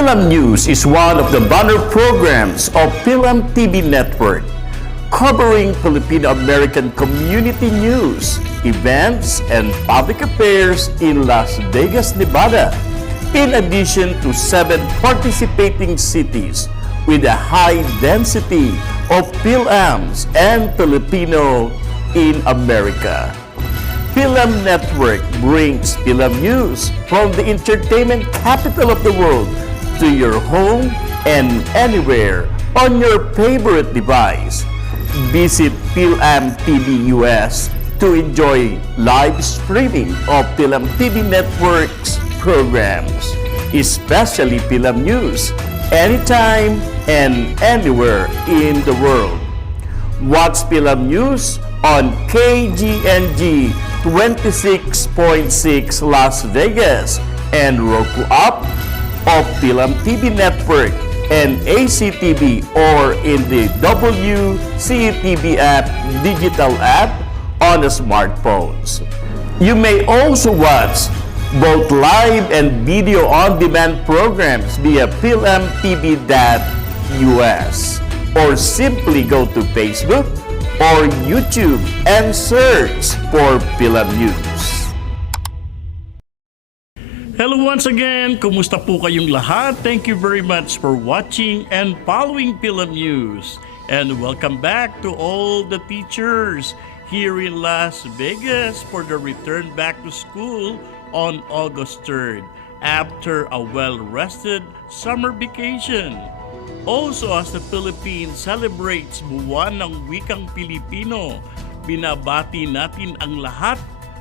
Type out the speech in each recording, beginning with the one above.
Fil-am News is one of the banner programs of Fil-am TV network, covering Filipino-American community news, events, and public affairs in Las Vegas, Nevada, in addition to 7 participating cities with a high density of Fil-ams and Filipino in America. Fil-am Network brings Fil-am News from the entertainment capital of the world to your home and anywhere on your favorite device. Visit Fil-am TV US to enjoy live streaming of Fil-am TV Network's programs, especially Fil-am News, anytime and anywhere in the world. Watch Fil-am News on KGNG 26.6 Las Vegas and Roku app of Fil-am TV Network and ACTV or in the WCTV app digital app on the smartphones. You may also watch both live and video on-demand programs via filmtv.us or simply go to Facebook or YouTube and search for Fil-am News. Hello once again! Kumusta po kayong lahat? Thank you very much for watching and following Fil-am News. And welcome back to all the teachers here in Las Vegas for the return back to school on August 3rd after a well-rested summer vacation. Also, as the Philippines celebrates buwan ng wikang Pilipino, binabati natin ang lahat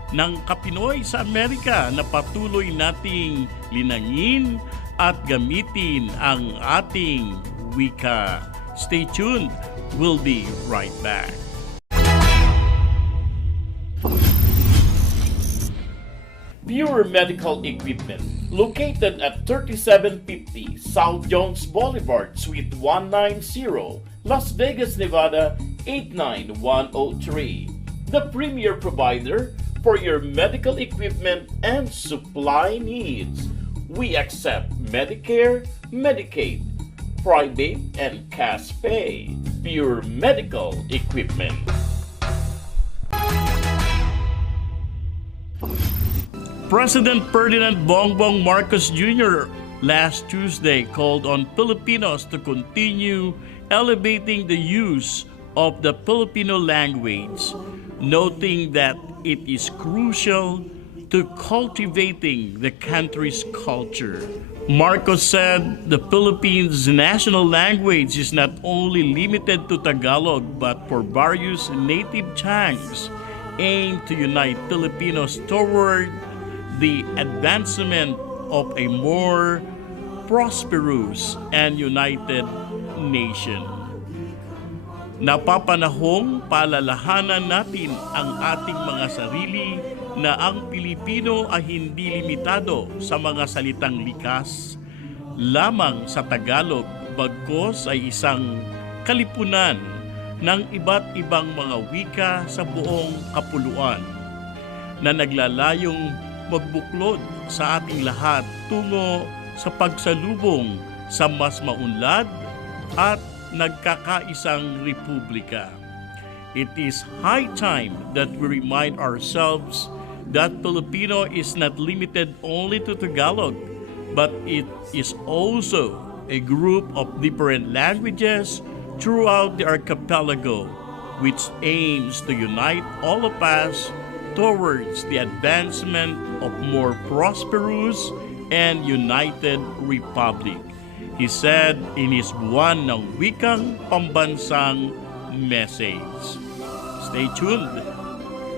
ng Kapinoy sa Amerika na patuloy nating linangin at gamitin ang ating wika. Stay tuned. We'll be right back. Pure Medical Equipment, located at 3750 South Jones Boulevard, Suite 190, Las Vegas, Nevada 89103. The premier provider for your medical equipment and supply needs. We accept Medicare, Medicaid, private and cash pay. Pure Medical Equipment. President Ferdinand Bongbong Marcos Jr. last Tuesday called on Filipinos to continue elevating the use of the Filipino language, noting that it is crucial to cultivating the country's culture. Marcos said the Philippines' national language is not only limited to Tagalog but for various native tongues aimed to unite Filipinos toward the advancement of a more prosperous and united nation. Napapanahong paalalahanan natin ang ating mga sarili na ang Pilipino ay hindi limitado sa mga salitang likas lamang sa Tagalog, bagkus ay isang kalipunan ng iba't ibang mga wika sa buong kapuluan na naglalayong magbuklod sa ating lahat tungo sa pagsalubong sa mas maunlad at nagkakaisang republika. It is high time that we remind ourselves that Filipino is not limited only to Tagalog, but it is also a group of different languages throughout the archipelago, which aims to unite all of us towards the advancement of more prosperous and united republic, he said in his buwan ng wikang pambansang message. Stay tuned.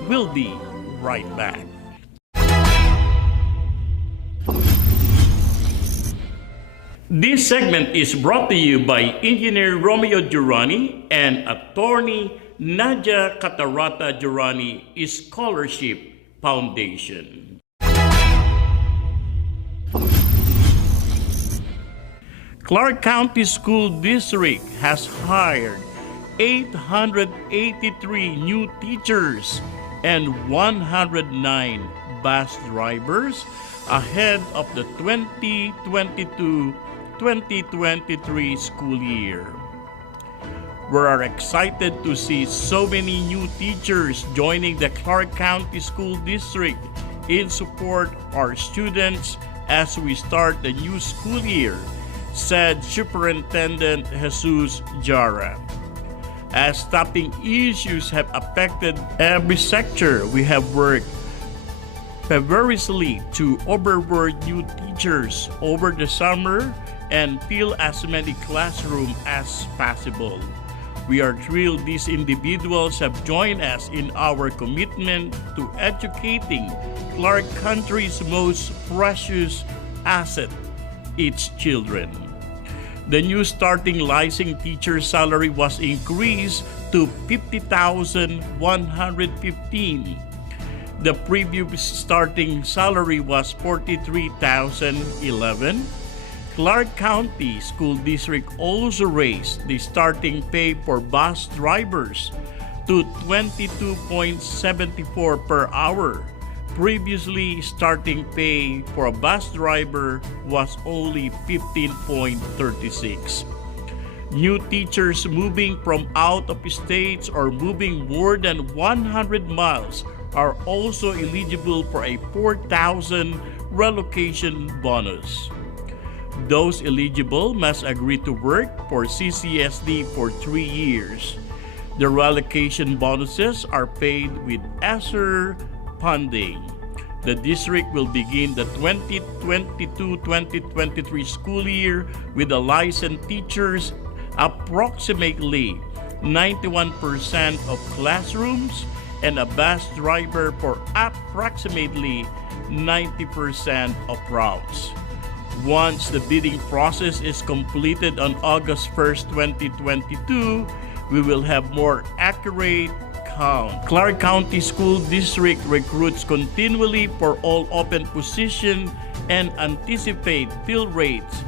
We'll be right back. This segment is brought to you by Engineer Romeo Durrani and Attorney Nadia Catarata Durrani Scholarship Foundation. Clark County School District has hired 883 new teachers and 109 bus drivers ahead of the 2022-23 2023 school year. We are excited to see so many new teachers joining the Clark County School District in support of our students as we start the new school year, said Superintendent Jesus Jara. As staffing issues have affected every sector, we have worked feverishly to overwork new teachers over the summer and fill as many classrooms as possible. We are thrilled these individuals have joined us in our commitment to educating Clark County's most precious asset, its children. The new starting licensed teacher salary was increased to $50,115. The previous starting salary was $43,011. Clark County School District also raised the starting pay for bus drivers to $22.74 per hour. Previously, starting pay for a bus driver was only $15.36. New teachers moving from out of states or moving more than 100 miles are also eligible for a $4,000 relocation bonus. Those eligible must agree to work for CCSD for 3 years. The relocation bonuses are paid with ESSER funding. The district will begin the 2022-2023 school year with the licensed teachers approximately 91% of classrooms and a bus driver for approximately 90% of routes. Once the bidding process is completed on August 1st, 2022, we will have more accurate count. Clark County School District recruits continually for all open positions and anticipate fill rates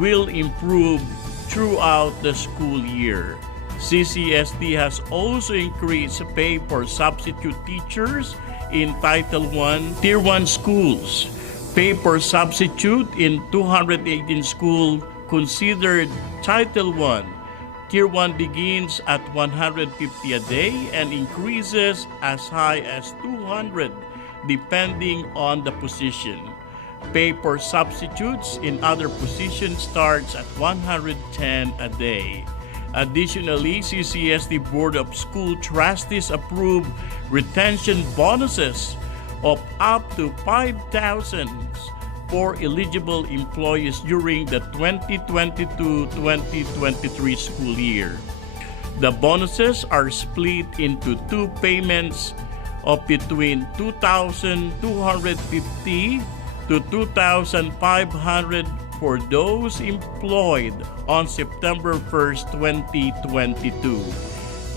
will improve throughout the school year. CCSD has also increased pay for substitute teachers in Title I Tier 1 schools. Pay for substitute in 218 schools considered Title I. Tier 1 begins at $150 a day and increases as high as $200 depending on the position. Pay for substitutes in other positions starts at $110 a day. Additionally, CCSD Board of School Trustees approved retention bonuses of up to $5,000 for eligible employees during the 2022-2023 school year. The bonuses are split into 2 payments of between $2,250 to $2,500 for those employed on September 1st, 2022,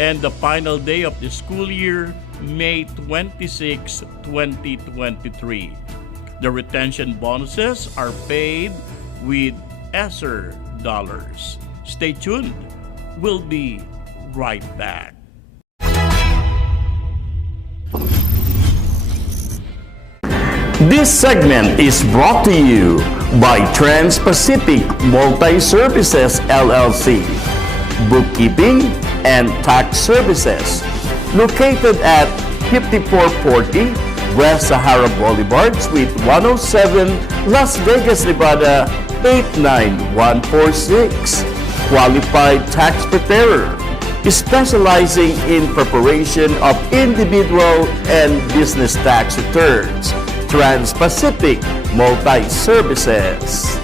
and the final day of the school year, May 26, 2023. The retention bonuses are paid with ESSER dollars. Stay tuned. We'll be right back. This segment is brought to you by Trans-Pacific Multi-Services LLC, Bookkeeping and Tax Services, located at 5440 West Sahara Boulevard, Suite 107, Las Vegas, Nevada 89146. Qualified tax preparer, specializing in preparation of individual and business tax returns. Trans-Pacific Multi-Services.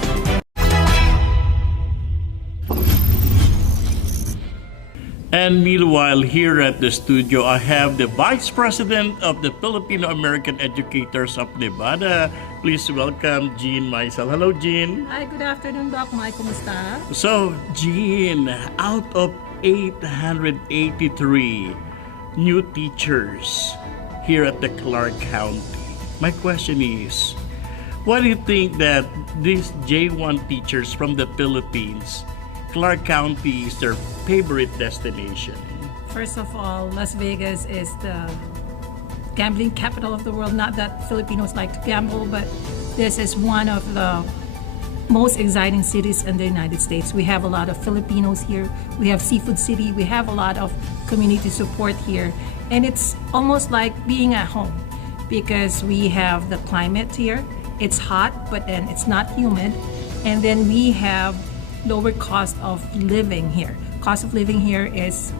And meanwhile, here at the studio, I have the Vice President of the Filipino-American Educators of Nevada. Please welcome Jean Maisel. Hello, Jean. Hi, good afternoon, Doc Mike. Kumusta? So, Jean, out of 883 new teachers here at the Clark County, my question is, why do you think that these J1 teachers from the Philippines, Clark County is their favorite destination? First of all, Las Vegas is the gambling capital of the world. Not that Filipinos like to gamble, but this is one of the most exciting cities in the United States. We have a lot of Filipinos here. We have Seafood City. We have a lot of community support here. And it's almost like being at home because we have the climate here. It's hot, but then it's not humid. And then we have lower cost of living here. Cost of living here is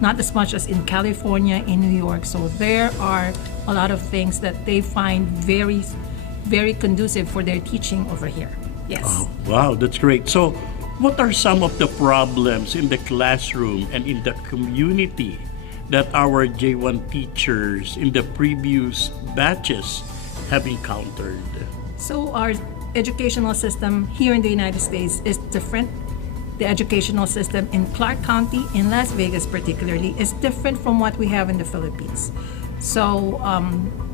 not as much as in California, in New York. So there are a lot of things that they find very, very conducive for their teaching over here. Yes. Oh, wow, that's great. So, what are some of the problems in the classroom and in the community that our J1 teachers in the previous batches have encountered? So our educational system here in the United States is different. The educational system in Clark County, in Las Vegas particularly, is different from what we have in the Philippines. So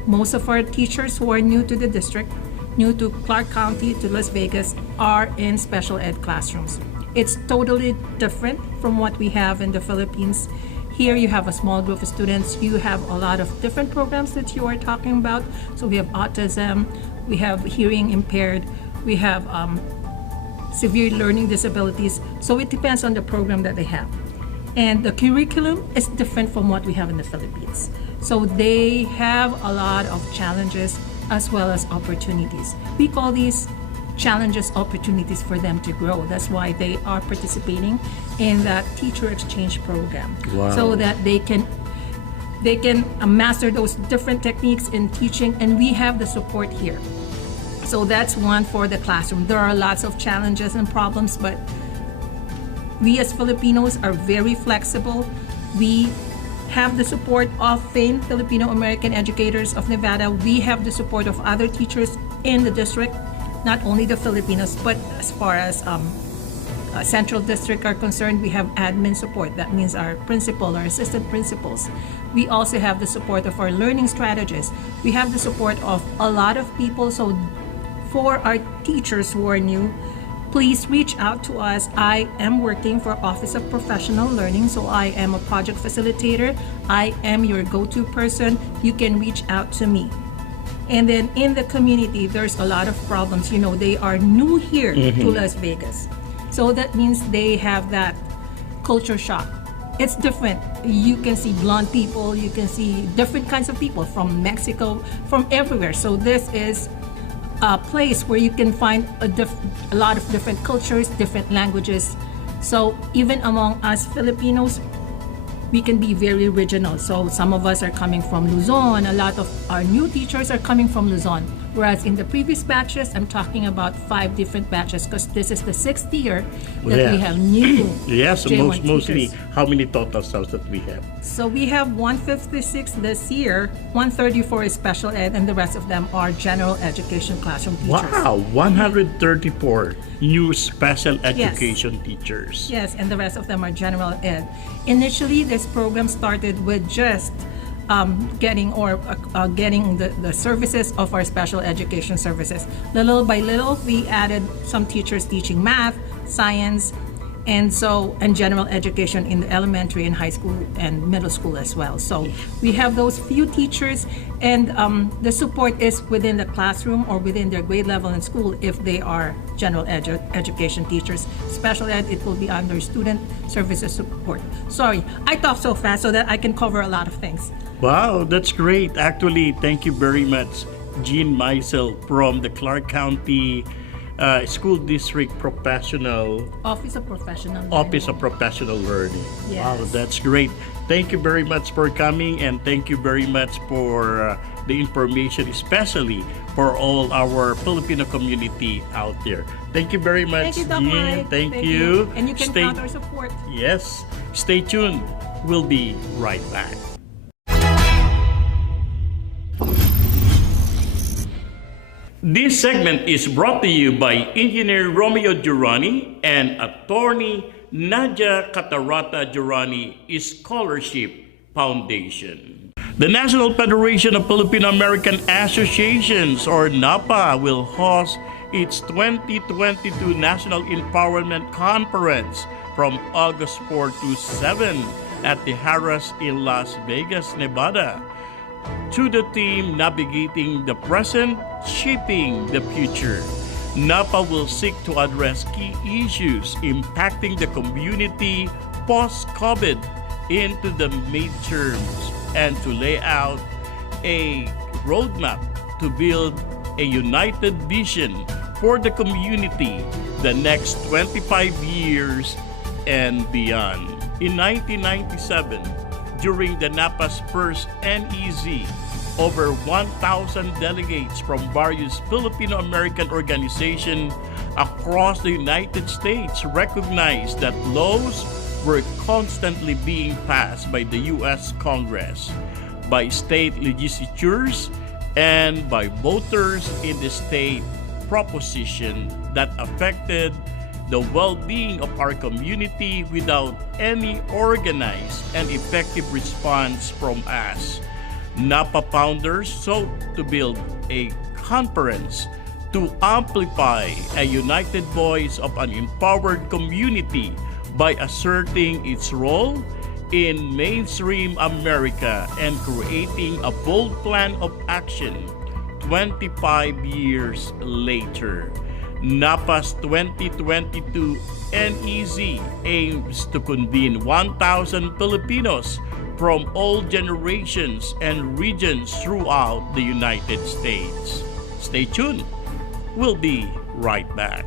most of our teachers who are new to the district, new to Clark County, to Las Vegas, are in special ed classrooms. It's totally different from what we have in the Philippines. Here you have a small group of students. You have a lot of different programs that you are talking about. So we have autism, we have hearing impaired, we have severe learning disabilities. So it depends on the program that they have. And the curriculum is different from what we have in the Philippines. So they have a lot of challenges as well as opportunities. We call these challenges opportunities for them to grow. That's why they are participating in that teacher exchange program. Wow. So that they can master those different techniques in teaching, and we have the support here. So that's one for the classroom. There are lots of challenges and problems, but we as Filipinos are very flexible. We have the support of famed Filipino American educators of Nevada. We have the support of other teachers in the district, not only the Filipinos, but as far as Central District are concerned, we have admin support. That means our principal, our assistant principals. We also have the support of our learning strategists. We have the support of a lot of people. So for our teachers who are new, please reach out to us. I am working for Office of Professional Learning, so I am a project facilitator. I am your go-to person. You can reach out to me. And then in the community, there's a lot of problems. You know, they are new here to Las Vegas. So that means they have that culture shock. It's different. You can see blonde people, you can see different kinds of people from Mexico, from everywhere. So this is a place where you can find a lot of different cultures, different languages. So even among us Filipinos, we can be very regional. So some of us are coming from Luzon. A lot of our new teachers are coming from Luzon. Whereas in the previous batches, I'm talking about 5 different batches because this is the 6th year that we have new Yes, J1 mostly, teachers. how many total cells that we have? So we have 156 this year, 134 is special ed, and the rest of them are general education classroom teachers. Wow, 134 new special education teachers. Yes, and the rest of them are general ed. Initially, this program started with just getting the services of our special education services. Little by little, we added some teachers teaching math, science, and general education in the elementary and high school and middle school as well. So we have those few teachers, and the support is within the classroom or within their grade level in school if they are general education teachers. Special ed, it will be under student services support. Sorry, I talk so fast so that I can cover a lot of things. Wow, that's great. Actually, thank you very much, Jean Meisel from the Clark County School District Professional Office of Professional Learning. Office of Professional Learning. Yes. Wow, that's great. Thank you very much for coming, and thank you very much for the information, especially for all our Filipino community out there. Thank you very much, Thank you, Doc Jean. Mike. Thank you. And you can count our support. Yes. Stay tuned. We'll be right back. This segment is brought to you by Engineer Romeo Durrani and Attorney Nadia Catarata Durrani Scholarship Foundation. The National Federation of Filipino American Associations, or NAPA, will host its 2022 National Empowerment Conference from August 4 to 7 at the Harrah's in Las Vegas, Nevada. To the theme Navigating the Present, Shaping the Future. NAPA will seek to address key issues impacting the community post-COVID into the midterms and to lay out a roadmap to build a united vision for the community the next 25 years and beyond. In 1997, during the NAPA's first NEZ, over 1,000 delegates from various Filipino-American organizations across the United States recognized that laws were constantly being passed by the U.S. Congress, by state legislatures, and by voters in the state proposition that affected the well-being of our community without any organized and effective response from us. NAPA founders sought to build a conference to amplify a united voice of an empowered community by asserting its role in mainstream America and creating a bold plan of action 25 years later. NAPA's 2022 NEZ aims to convene 1,000 Filipinos from all generations and regions throughout the United States. Stay tuned. We'll be right back.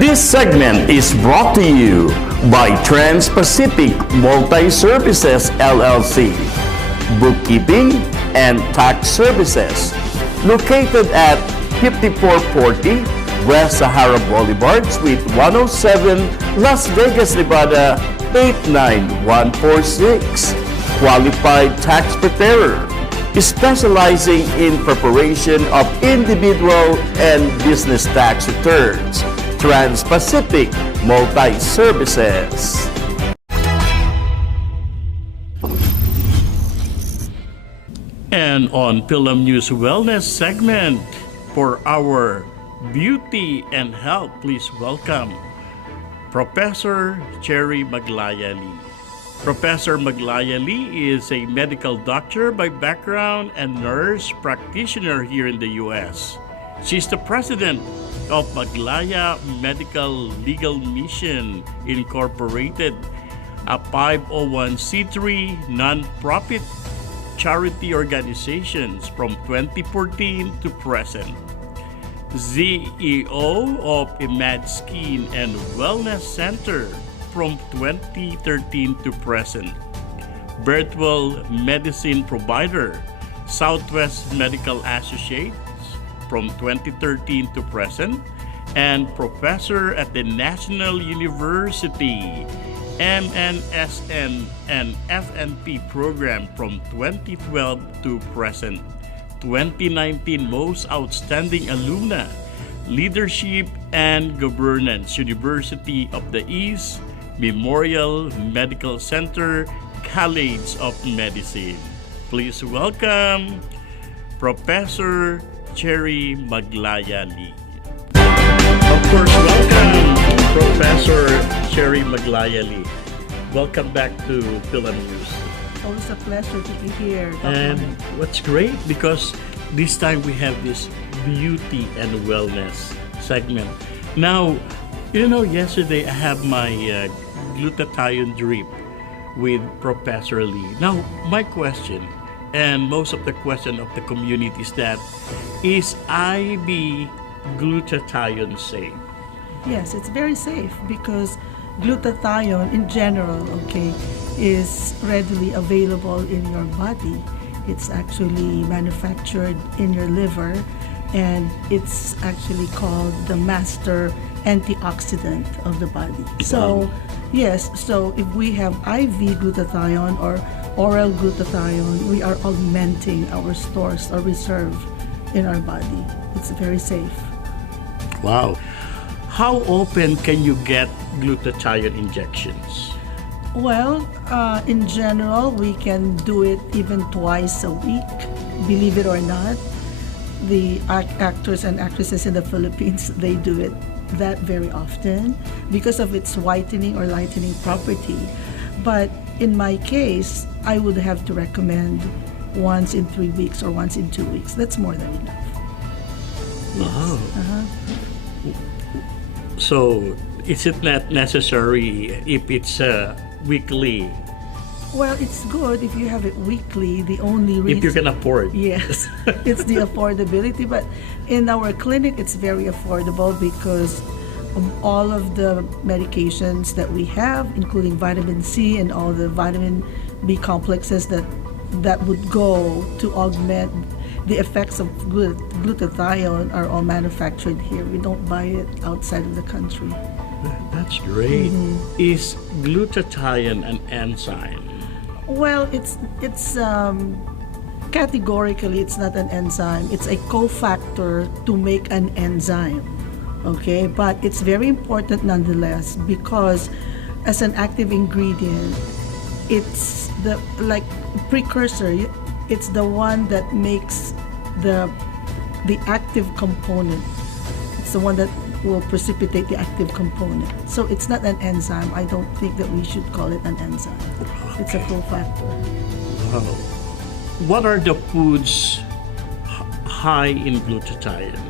This segment is brought to you by Trans-Pacific Multi-Services LLC, Bookkeeping and Tax Services, located at 5440 West Sahara Boulevard, Suite 107, Las Vegas, Nevada 89146. Qualified tax preparer, specializing in preparation of individual and business tax returns. Trans-Pacific Multi-Services. And on Fil-am News Wellness segment for our beauty and health, please welcome Professor Cherry Maglayali. Professor Maglayali is a medical doctor by background and nurse practitioner here in the U.S. She's the president of Maglaya Medical Legal Mission Incorporated, a 501c3 non-profit charity organization from 2014 to present. CEO of Imad Skin and Wellness Center from 2013 to present. Virtual medicine provider, Southwest Medical Associates from 2013 to present, and professor at the National University MNSN and FNP program from 2012 to present. 2019 Most Outstanding Alumna, Leadership and Governance, University of the East Memorial Medical Center, College of Medicine. Please welcome Professor Cherry Maglayali. Of course, welcome Professor Cherry Maglayali. Welcome back to Fil-am News. Always a pleasure to be here. And what's great, because this time we have this beauty and wellness segment. Now, yesterday I have my glutathione drip with Professor Lee. Now, my question, and most of the question of the community is that, is IV glutathione safe? Yes, it's very safe because glutathione in general, is readily available in your body. It's actually manufactured in your liver, and it's actually called the master antioxidant of the body. So, yes, so if we have IV glutathione or oral glutathione, we are augmenting our stores or reserve in our body. It's very safe. Wow. How often can you get glutathione injections? Well, in general, we can do it even twice a week. Believe it or not, the actors and actresses in the Philippines, they do it that very often because of its whitening or lightening property. But in my case, I would have to recommend once in 3 weeks or once in 2 weeks. That's more than enough. Yes. Oh. So, is it not necessary if it's weekly, Well, it's good if you have it weekly. The only reason, if you can afford? yes, it's the affordability. But in our clinic, it's very affordable because all of the medications that we have, including vitamin C and all the vitamin B complexes that would go to augment the effects of glutathione, are all manufactured here. We don't buy it outside of the country. That's great. Is glutathione an enzyme? Well, it's categorically it's not an enzyme. It's a cofactor to make an enzyme. Okay, but it's very important nonetheless because as an active ingredient, it's the like precursor. It's the one that makes the active component. It's the one that will precipitate the active component. So it's not an enzyme. I don't think that we should call it an enzyme. It's a cofactor. Wow. What are the foods high in glutathione?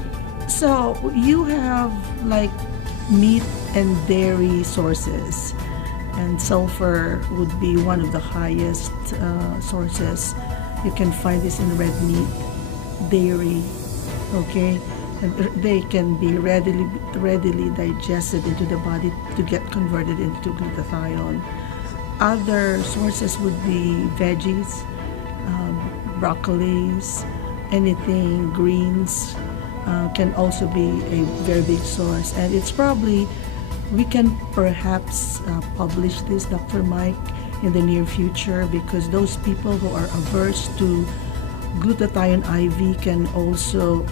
So you have like meat and dairy sources, and sulfur would be one of the highest sources. You can find this in red meat, dairy, okay? And they can be readily digested into the body to get converted into glutathione. Other sources would be veggies, broccolis, anything, greens, can also be a very big source. And it's probably, we can perhaps publish this, Dr. Mike, in the near future, because those people who are averse to glutathione IV can also,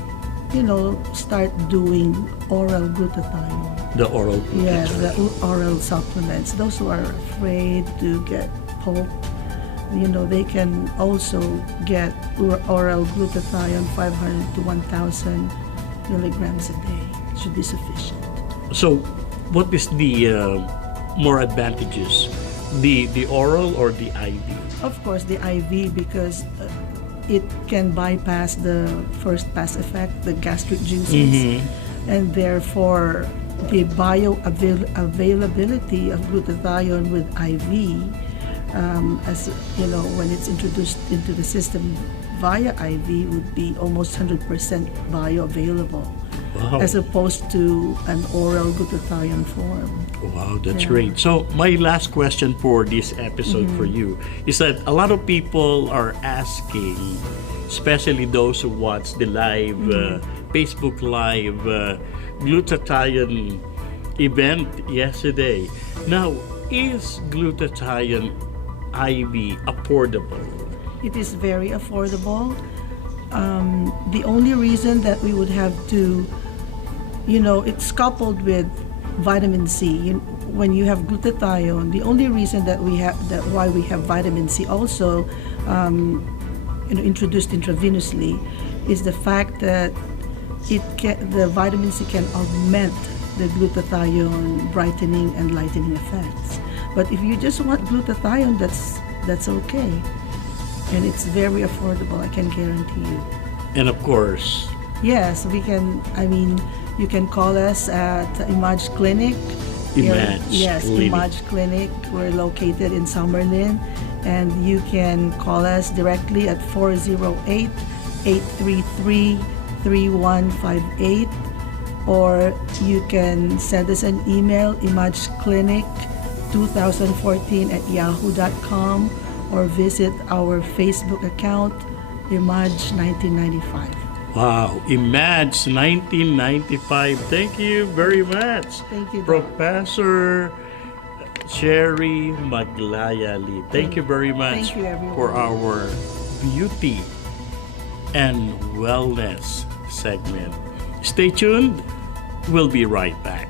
start doing oral glutathione. The oral glutathione. Yes, the oral supplements. Those who are afraid to get pulp, they can also get oral glutathione 500 to 1,000 milligrams a day. It should be sufficient. So, what is the more advantages? The oral or the IV? Of course, the IV, because it can bypass the first pass effect, the gastric juices, and therefore the bioavailability of glutathione with IV, as when it's introduced into the system via IV, would be almost 100% bioavailable. Wow. As opposed to an oral glutathione form. Wow, that's Yeah. great. So my last question for this episode for you is that a lot of people are asking, especially those who watch the live Facebook Live glutathione event yesterday. Now, is glutathione IV affordable? It is very affordable. The only reason that we would have to, it's coupled with vitamin C. When you have glutathione, the only reason that why we have vitamin C also, introduced intravenously, is the fact that the vitamin C can augment the glutathione brightening and lightening effects. But if you just want glutathione, that's okay. And it's very affordable, I can guarantee you. And of course, yes, we can. You can call us at Image Clinic. Yes, Clinic. Image Clinic. We're located in Summerlin, and you can call us directly at 408-833-3158, or you can send us an email, imageclinic2014@yahoo.com, or visit our Facebook account, Image 1995. wow, Image 1995. Thank you very much. Thank you, Doc. Professor Cherry Maglayali. Thank you very much Thank you, everyone. for our beauty and wellness segment. Stay tuned. We'll be right back.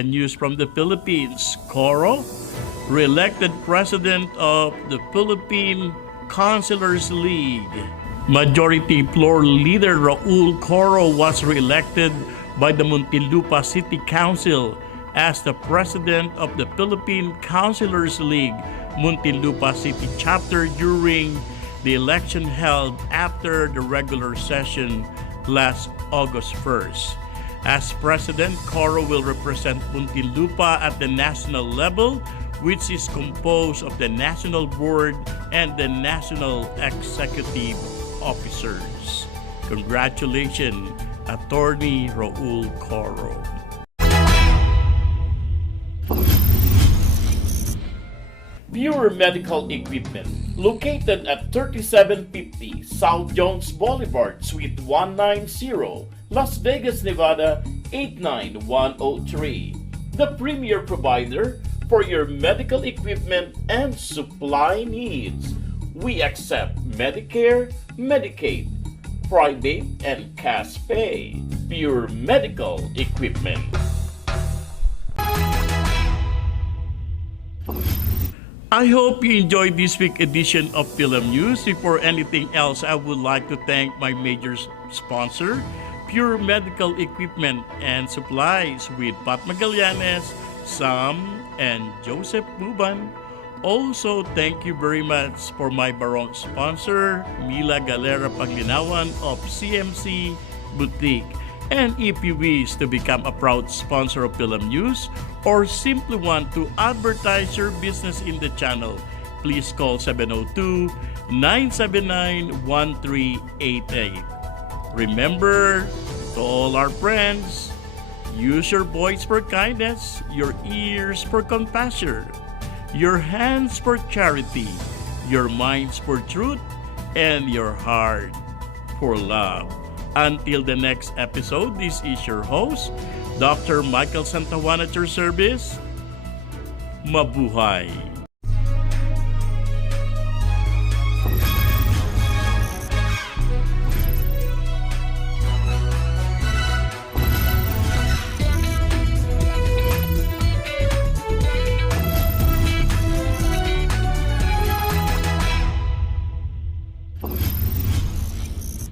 and News from the Philippines. Coro, re-elected president of the Philippine Councilors League. Majority Floor Leader Raul Coro was re-elected by the Muntinlupa City Council as the president of the Philippine Councilors League Muntinlupa City Chapter during the election held after the regular session last August 1st. As president, Coro will represent Muntinlupa at the national level, which is composed of the National Board and the National Executive Officers. Congratulations, Attorney Raul Coro. Pure Medical Equipment, located at 3750 South Jones Boulevard, Suite 190, Las Vegas, Nevada 89103. The premier provider for your medical equipment and supply needs. We accept Medicare, Medicaid, private, and cash pay. Pure Medical Equipment. I hope you enjoyed this week's edition of Fil-am News. Before anything else, I would like to thank my major sponsor, Pure Medical Equipment and Supplies with Pat Magallanes, Sam, and Joseph Buban. Also, thank you very much for my barong sponsor, Mila Galera Paglinawan of CMC Boutique. And if you wish to become a proud sponsor of Fil-am News or simply want to advertise your business in the channel, please call 702-979-1388. Remember, to all our friends, use your voice for kindness, your ears for compassion, your hands for charity, your minds for truth, and your heart for love. Until the next episode, this is your host, Dr. Michael Santawan at your service. Mabuhay!